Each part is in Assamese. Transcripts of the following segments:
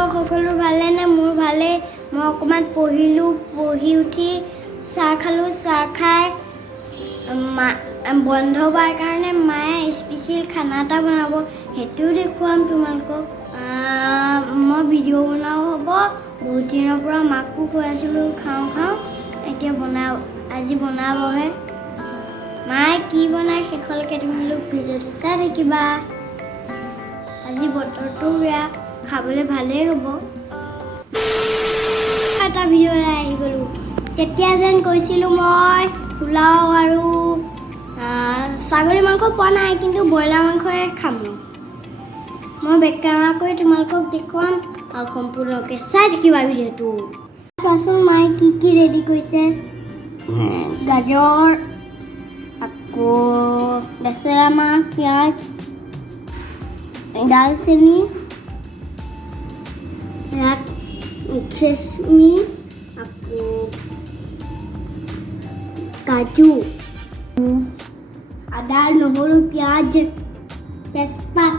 খবৰ সকলো ভালে নে? মোৰ ভালে। মই অকমান পঢ়িলোঁ, পঢ়ি উঠি চাহ খালোঁ, চাহ খাই বন্ধ বাৰ কাৰণে মায়ে স্পেচিয়েল খানা এটা বনাব, সেইটোও দেখুৱাম তোমালোকক। মই ভিডিঅ' বনাও হ'ব। বহুত দিনৰ পৰা মাকো কৈ আছিলোঁ খাওঁ, এতিয়া আজি বনাবহে। মায়ে কি বনায় শেষলৈকে তোমালোক ভিডিঅ'টো চাই থাকিবা। আজি বতৰটো বেয়া, খাবলৈ ভালেই হ'ব। এটা ভিডিঅ'লৈ আহি গ'লোঁ। তেতিয়া যেন কৈছিলোঁ মই পোলাও আৰু ছাগলী মাংস পোৱা নাই, কিন্তু ব্ৰইলাৰ মাংসৰে খাম। মই বেকেৰা কৰি তোমালোকক দেখুৱাম আৰু সম্পূৰ্ণকৈ চাই থাকিবা ভিডিঅ'টো। চোৱাচোন মায়ে কি ৰেডি কৰিছে। গাজৰ, আকৌ লেচেৰা মাহ, পিঁয়াজ, দালচেনি, খিচমিচ, আকৌ কাজু, আদা, নহৰু, পিঁয়াজ, তেজপাত।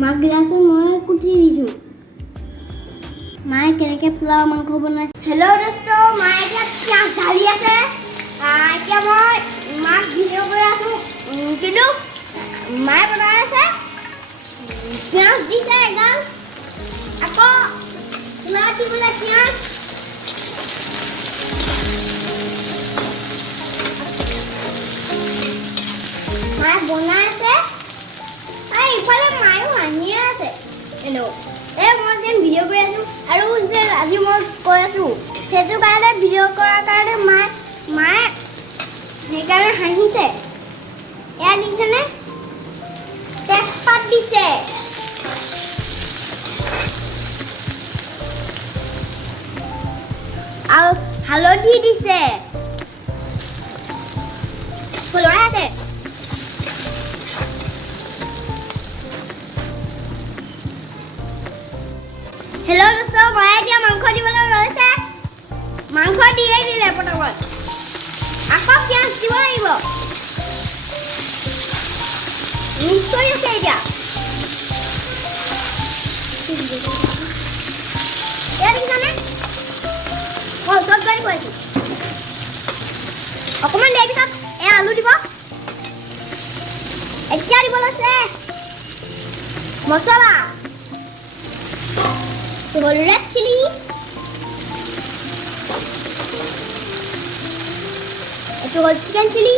মাক দিয়াচোন, মই কুটি দিছোঁ। মায়ে কেনেকৈ পোলাও মাংস বনাইছে। হেল্ল' দোস্ত, মায়ে এতিয়া পিঁয়াজ ঢালি আছে। এতিয়া মই মাক ভিডিঅ' কৰি আছোঁ, কিন্তু মায়ে বনাই আছে। পিঁয়াজ দিছে এগাল, আকৌ পোলাও দিবলৈ পিঁয়াজ। মায়ে বনাই আছে। ইফালে মায়েও হাঁহিয়ে আছে। হেল্ল', মই যেন ভিডিঅ' কৰি আছোঁ, আৰু যে আজি মই কৈ আছোঁ, সেইটো কাৰণে ভিডিঅ' কৰাৰ কাৰণে মায়ে সেইকাৰণে হাঁহিছে। এয়া দেখিছেনে? তেজপাত দিছে। আৰু হালধি দিছে। লৰাই আছে। হেল্ল' দোস্ত, মায়ে এতিয়া মাংস দিবলৈ লৈছে। মাংস দিয়ে দিলে পটাপট। আকৌ পিঁয়াজ দিব লাগিব। মিক্স কৰি আছে এতিয়া। এয়া দেখিছানে? চব গাড়ী খুৱাইছোঁ। অকণমান দেৰি পিছত এয়া আলু দিব। এতিয়া দিব লৈছে মছলা। হ'ল ৰেড চিলি, এইটো হ'ল চিকেন চিলি,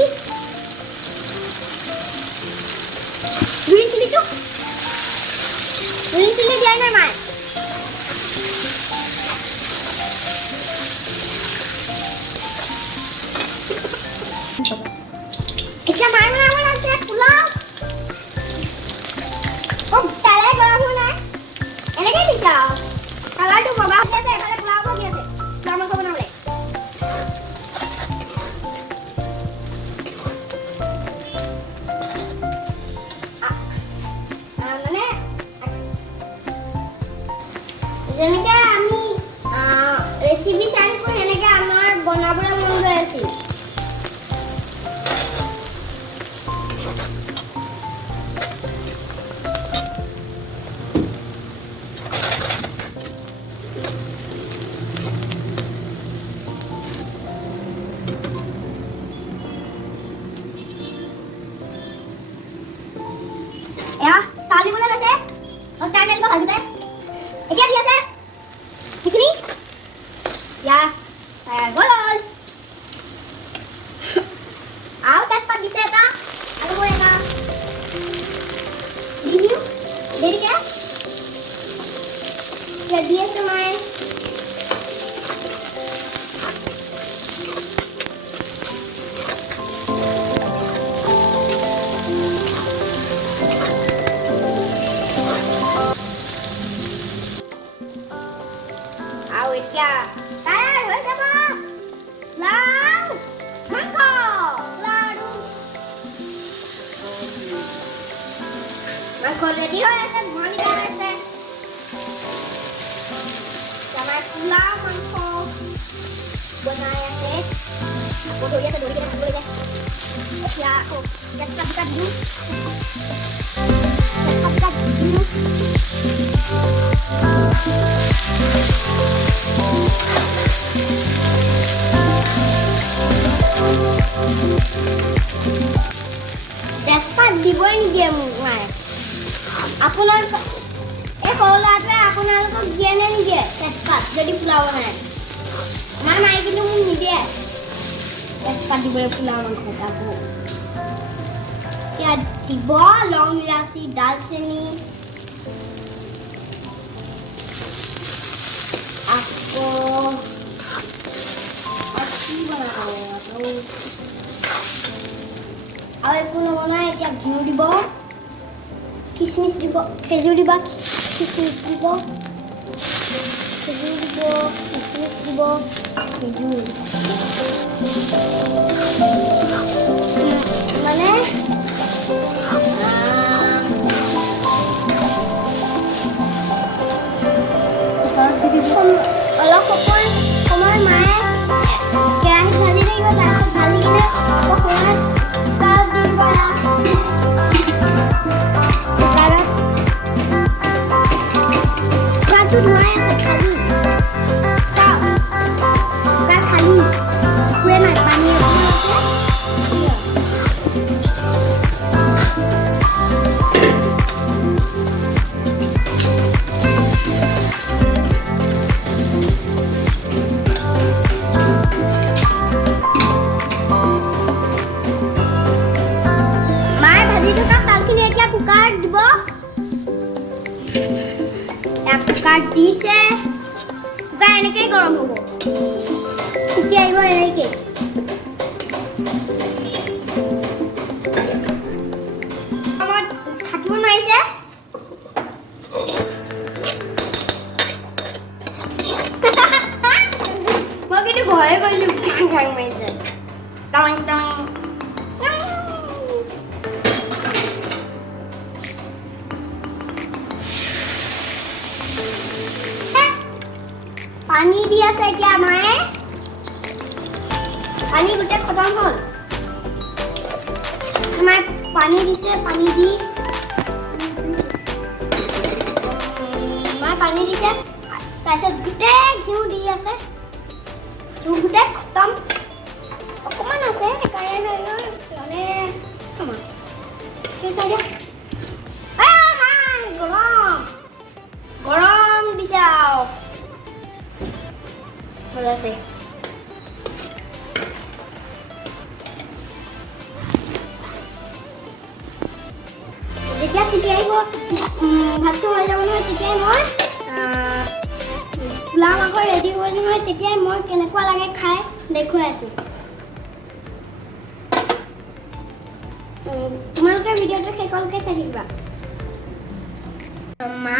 গ্ৰীণ চিলিটো দিয়াই নাই মায়ে। এতিয়া মায়ে বনাব লাগছে পোলাও। তালে গৰম হোৱা নাই, এনেকৈ দিছে আৰু কালাৰটো বগা হৈ আছে। এফালে পোলাও ভাজি আছে, পোলাও মাংস বনাবলৈ। মানে যেনেকৈ আমি ৰেচিপি চাই থাকোঁ, সেনেকৈ আমাৰ বনাবলৈ মন গৈ আছিল। এয়া চাহ দিবলৈ লৈছে। তাৰ তেলটো ভাজোতে এতিয়া দি আছে সেইখিনি। ইয়া গ'ল। আৰু তেজপাত দিছে এটা, আৰু মই এটা দি দিওঁ দেৰিকৈ। দি আছে মায়ে। আৰু এতিয়া তৈয়াৰ হৈ যাব পোলাও মাংস। মাংস ৰেডি হৈ আছে, ধোঁৱালি হৈ আছে। আমাৰ পোলাও মাংস বনাই আছে। আকৌ ধৰি আছে, ধৰি কিনে এতিয়া আকৌ তেজপাত দিওঁ। তেজপাত দিলোঁ তেজপাত দিবই নিদিয়ে মোক মায়ে আপোনালোকক এই সৰু ল'ৰাটোৱে আপোনালোকক দিয়ে নে নিদিয়ে তেজপাত যদি পোলাও বনায় আমাৰ মায়ে কিন্তু মোক নিদিয়ে তেজপাত দিবলৈ পোলাও মাংসত আকৌ ইয়াত দিব লং ইলাচি দালচেনি আকৌ কি বনাব আৰু একো নবনাই এতিয়া ঘিউ দিব কিচমিচ দিব খেজুৰ দিবা কিচমিচ দিব খেজুৰ দিব কিচমিচ দিব খেজুৰ মানে অলপ সময় মায়ে কেৰাহীত ভাজি থাকিব তাৰপিছত ভাজি কিনে আকৌ সময় তাত দি দিব কুকাৰটো ধোৱাই আছে খালি কুকাৰ খালি একোৱে নাই পানী অকণমান আছে কুকাৰ দিছে কুকাৰ এনেকৈ গৰম হ'ব ফুটি আহিব এনেকৈ আমাৰ থাকিব নোৱাৰিছে মই কিন্তু ভয়ে কৰিলোঁ খাং মাৰিছে টাং টাং পানী দি আছে এতিয়া মায়ে পানী গোটেই খতম হ'ল মায়ে পানী দিছে পানী দি মায়ে পানী দিছে তাৰপিছত গোটেই ঘিউ দি আছে ঘিউ গোটেই খতম অকণমান আছে সেইকাৰণে গৰম গৰম দিছে আৰু ভাল আছে যেতিয়া চিটি আহিব ভাতটো হৈ যাব নহয় তেতিয়াই মই পোলাও মাংস ৰেডি হৈ নহয় তেতিয়াই মই কেনেকুৱা লাগে খাই দেখুৱাই আছোঁ তোমালোকে ভিডিঅ'টো শেষলৈকে চাই থাকিবা মা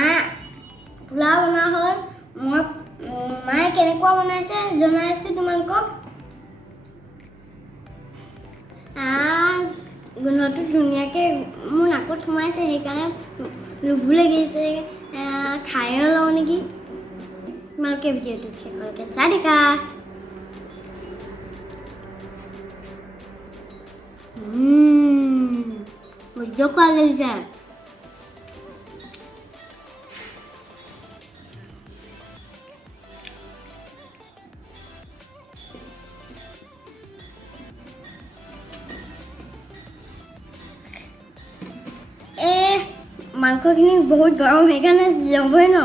পোলাও বনোৱা হ'ল মই মায়ে কেনেকুৱা বনাইছে জনাইছে তোমালোকক গোন্ধটো ধুনীয়াকৈ মোৰ নাকত সোমাইছে সেইকাৰণে লোভো লাগিছে খায়ো লওঁ নেকি তোমালোকে ভিডিঅ'টো শেষলৈকে চাই থাকা সহ্য খোৱা লাগিছে মাংসখিনি বহুত গৰম সেইকাৰণে যাবই ন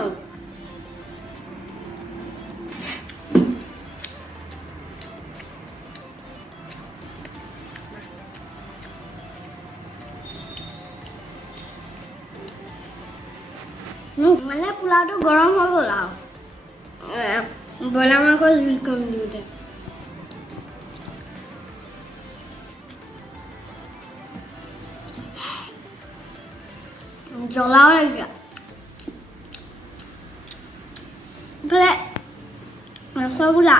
মানে পোলাওটো গৰম হৈ গ'ল আৰু ব্ৰইলাৰ মাংস জোল কম দিওঁতে জ্বলাও লাগিছে ইফালে ৰসগোল্লা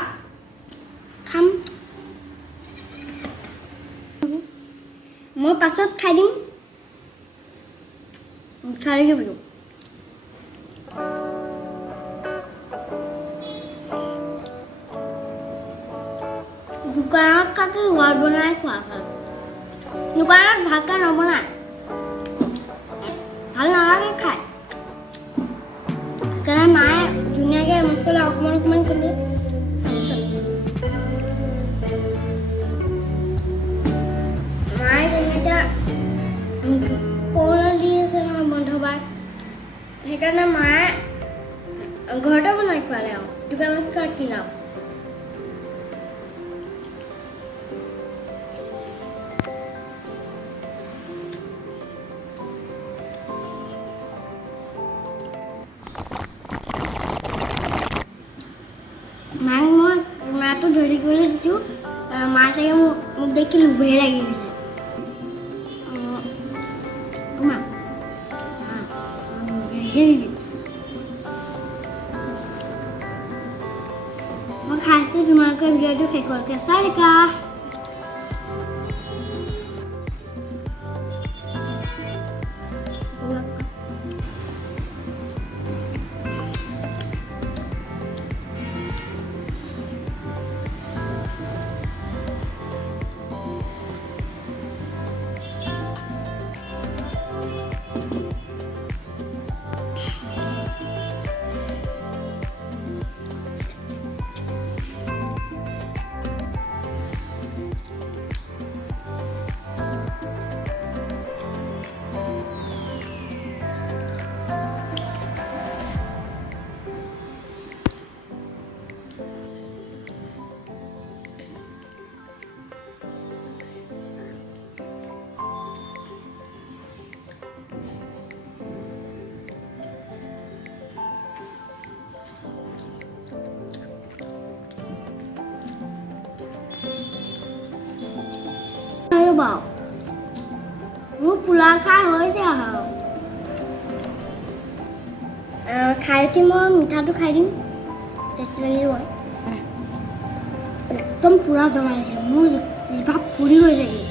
খাম মই পাছত খাই দিম খাই বোলো দোকানত কাকে ঘৰত বনাই খোৱা ভাল দোকানত ভালকৈ নবনায় ভাল নালাগে খাই সেইকাৰণে মায়ে ধুনীয়াকৈ মছলা অকণমান অকণমান কৰি মায়ে তেনেকৈ কৰোণা দি আছে নহয় বন্ধবাৰ সেইকাৰণে মায়ে ঘৰতে বনাই খোৱালে আৰু দোকানত কি লাভ মাক মই কেমেৰাটো ধৰি থাকিবলৈ দিছোঁ মায়ে চাগে মোক দেখি লোভেই লাগি গৈছে মই খাইছোঁ তোমালোকৰ ভিডিঅ'টো শেষলৈকে চাই থাকা bảo lúc pula khai hơi chứ hả khai thì mà মিঠাটো খাই দিম টেষ্ট লাগিব একদম পুৰা জ্বলাই আছে মোৰ জিভা পুৰি গৈ যায়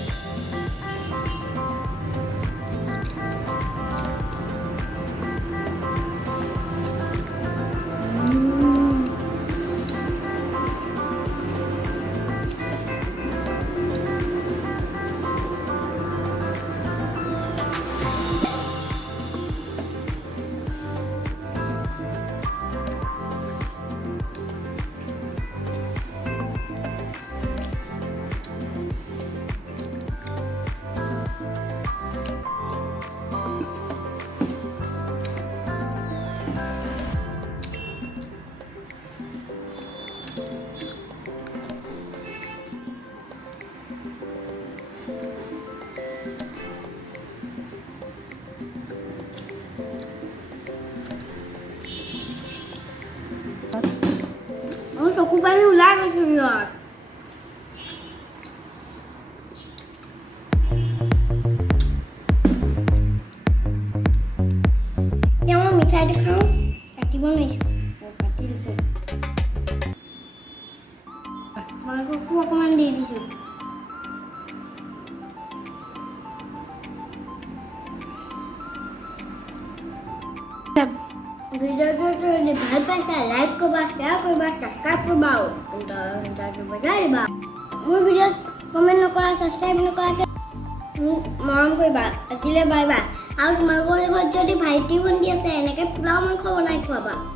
চকু পানী ওলাই গৈছে ইয়াৰ এতিয়া মই মিঠাইটো খাওঁ কাটিব নোৱাৰিছোঁ কাটি লৈছোঁ মাংসকো অকণমান দি দিছোঁ ভিডিঅ'টো যদি ভাল পাইছা লাইক কৰিবা শ্বেয়াৰ কৰিবা ছাবস্ক্ৰাইব কৰিবা আৰু ঘণ্টাটো বজাই দিবা মোৰ ভিডিঅ'ত কমেণ্ট নকৰা ছাবস্ক্ৰাইব নকৰাকৈ মোক মৰম কৰিবা আজিলৈ বাই বাই আৰু তোমালোকৰ ঘৰত যদি ভাইটি ভণ্টি আছে এনেকৈ পোলাও মাংস বনাই খুৱাবা